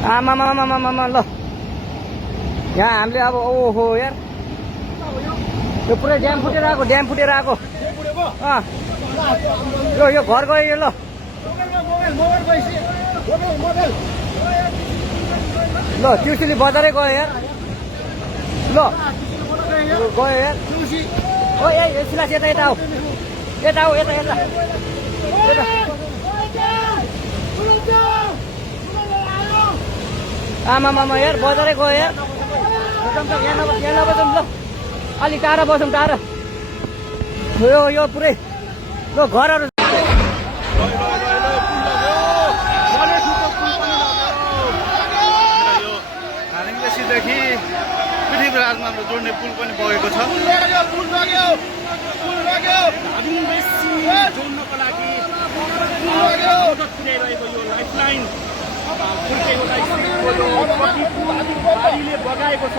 आमामामामामा ल यहाँ हामीले अब ओहो यार यो पुरै ड्याम फुटेर आएको यो घर गयो यो ल ल त्रिशुली बजारै गयो यार ल गयो यार ओ ए सिलास यता आऊ यता आमामामा यार बजारै गयो यार यहाँ नबसौँ ल अलिक टाढा बसौँ टाढा यो पुरै ल घरहरू देखि पृथ्वीराजमा जोड्ने पुल पनि बगेको छ। जोड्नको लागि मद्दत पुर्याइरहेको यो लाइफलाइन फुल्केको लागि बगाएको छ।